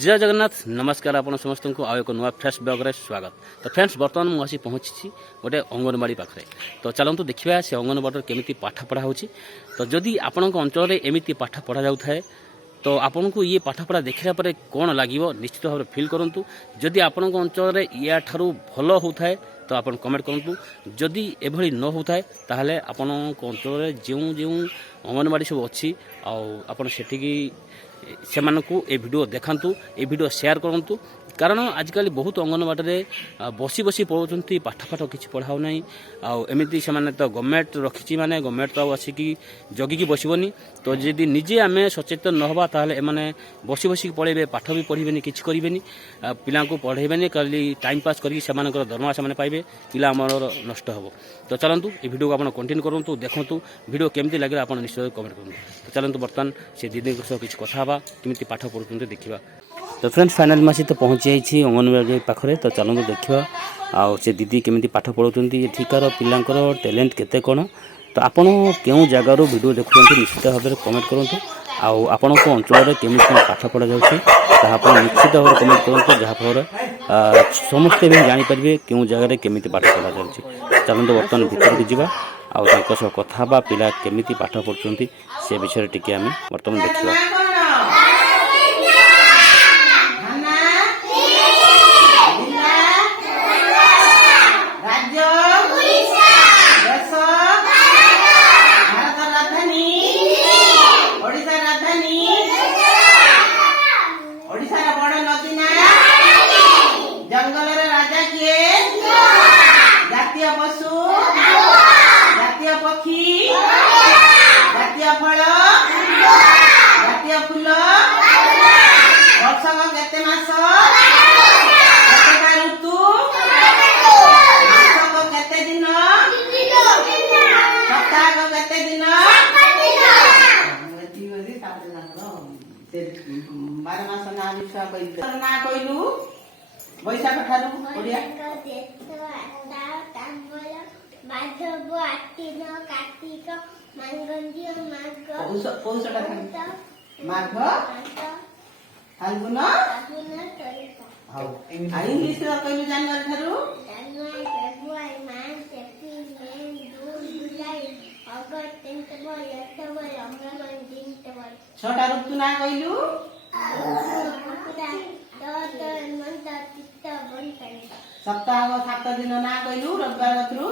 जय जगन्नाथ नमस्कार आपण समस्त को आउ एक नुआ फ्रेश ब्लॉग रे स्वागत। तो फ्रेंड्स बर्तमान मु आसी पहुँची गोटे अंगनवाड़ी पाखे। तो चलतु देखा से अंगनवाड़ी केमी पाठ पढ़ा हो। तो जदि आपण अंचल में एमती पाठ पढ़ा जाऊ थाए तो आपन को ये पाठ पढ़ा देखला पर कौन लगे निश्चित भाव फिल करूँ। जदि आपण अंचल में या ठारू भल होता है तो आप कमेंट करूँ। जदि एभली न होता है ताहले आपण अंचल में जो जो अंगनवाड़ी सब अच्छी आपड़ से से वीडियो देखु ए वीडियो शेयर करूँ। कारण आजिकल बहुत अंगनवाड़ी बसी बसी पढ़ुंट पाठ पाठ किसी पढ़ाऊ ना आमती से तो गवर्नमेंट रखी माने गवर्नमेंट तो आसिक जगिकी बसबनी। तो जदि निजे आम सचेतन न हवा ताहले एमाने बसी बसिक पढ़े पाठ भी पढ़े किसी करें पिला पढ़ेबे खाली टाइम पास करके दरमा से पाइबे पिला आमर नष्ट हे। तो चलतु ये वीडियो को आप कंटिन्यू करूँ देखूँ वीडियो केमती लगे आप निश्चय कमेंट करूँ। तो चलतु बर्तमान से दीदी सह किसी कथा केमी पाठ पढ़ुं देखा। तो फ्रेंड्स फाइनाल मासी तो पहुँची जाइए अंगनवाड़ी पाखे। तो चलते देखा आउ से दीदी केमी पाठ पढ़ाऊँ एठिकार पिलांकर टैलेंट केते कौन। तो आपण क्यों जगार वीडियो देखुं निश्चित भाव में कमेंट करूँ। आपण अंचल में केमी पाठ पढ़ा जाऊँगी निश्चित भाव में कमेंट करूँ जहाँफल समस्ते भी जानीपारे क्यों जगार केमी पाठ पढ़ा जाऊँगी। चलते बर्तमान भीतर को जावा आउ कथा पिला केमी पाठ पढ़ुं से विषय टी आम बर्तमान देखा। बैशाख ठारू ओडिया माधव आत्तीन कार्तिक पौषटा माघ फाल्गुन इंग्लिश कहलु जनवरी ठारू फेब्रुआरी मार्च एप्रिल मे जून जुलाई अगस्त सेप्टेम्बर अक्टोबर नवंबर छटा ऋतु ना कहलु सप्ताह 7 दिन ना कहलु रविवार करू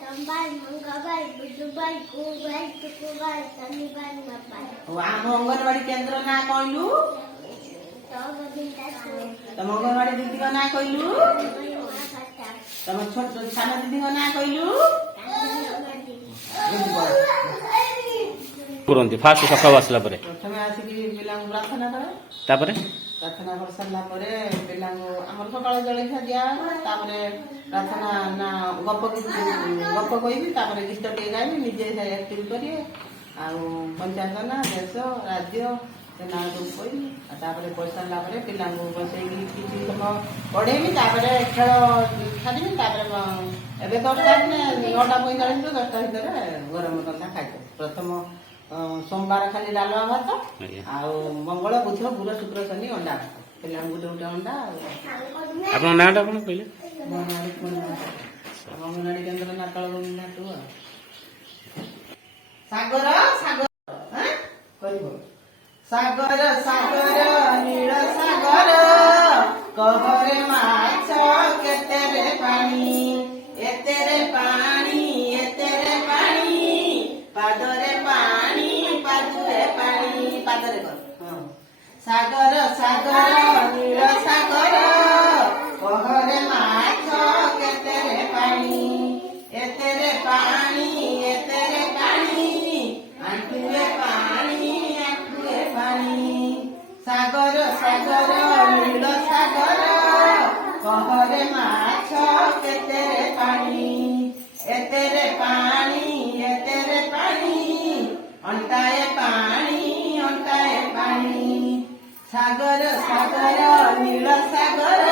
सोमवार मंगलवार बुधवार गुरुवार शुक्रवार शनिवार रविवार। आम अंगनवाड़ी केंद्र ना कहलु तम अंगनवाड़ी दीदी ना कहलु तम छोट सान दीदी ना कहलु करंती फास्ट सकाळ आसला परे प्रथम आसिक पिला प्रार्थना करे तापरे प्रार्थना कर सारा पिला सकाल जलखिया दिया प्रार्थना ना गप कहि गीत टे गाइबी निजे एक्टिंग करिए पंचायत ना देश राज्य ना सब कहि पैसा पिला बसई किसी समय पढ़ेबी खेल छाड़ी एवं 9:45 10टा भितर गरम रंधा खाई प्रथम सोमवार खाली डालवा भात आउ मंगल बुध गुरु शुक्र शनि अंडा पिला गोटे अंडा। आपन नाटा कोन कहले अंगनवाड़ी केंद्र नाटक नाटू सागर सागर करबो सागर सागर नील सागर कहरे माछ केते रे पानी एते रे पानी पादरे पानी पादरे पानी पादरे कर सागर सागर नील सागर कहरे माछ केते रे पानी एते रे पानी आंटुए पानी सागर सागर नील सागर कहरे माछ केते रे पानी एते रे पानी अंटाए पानी सागर सागर नील सागर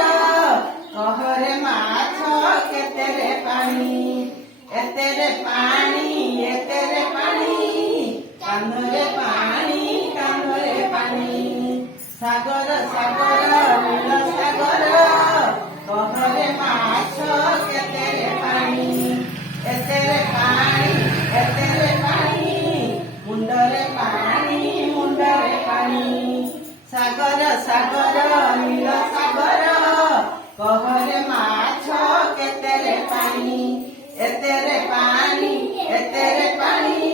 कहरे माछ केते रे पानी एते रे पानी कांधरे पानी सागर सागर ପାଣି ଏତେରେ ପାଣି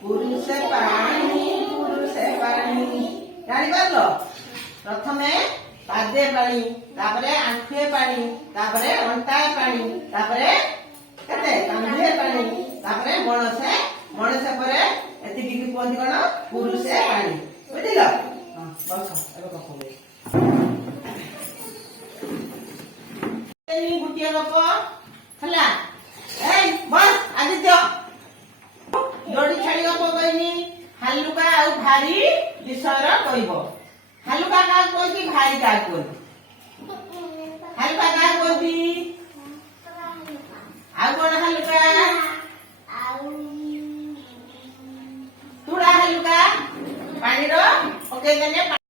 ପୁରୁଷେ ପାଣି ଜାଣିପାରିଲ ପ୍ରଥମେ ପାଦେ ପାଣି ତାପରେ ଆଣ୍ଠୁଏ ପାଣି ତାପରେ ଅଣ୍ଟାଏ ପାଣି ତାପରେ କେତେ କାନ୍ଧେ ପାଣି ତାପରେ ମଣସେ ପରେ ଏତିକି କୁହନ୍ତି କଣ ପୁରୁଷେ ପାଣି ବୁଝିଲ ବସ ଏବେ ଗପ ଗୋଟିଏ ଗପ ହେଲା ଏଇ ବସ ଆଦିତ୍ୟ ଯୋଡି ଛାଡି ଗପ କହିନି ହାଲୁକା ଆଉ ଭାରି ବିଷୟର କହିବ ହାଲୁକା କାହାକୁ କହନ୍ତି ଭାରି କାହାକୁ କହନ୍ତି ହାଲୁକା କାହାକୁ କହନ୍ତି ଆଉ କଣ ହାଲୁକା ତୁଡା ହାଲୁକା ପାଣିର ପକେଇଦେଲେ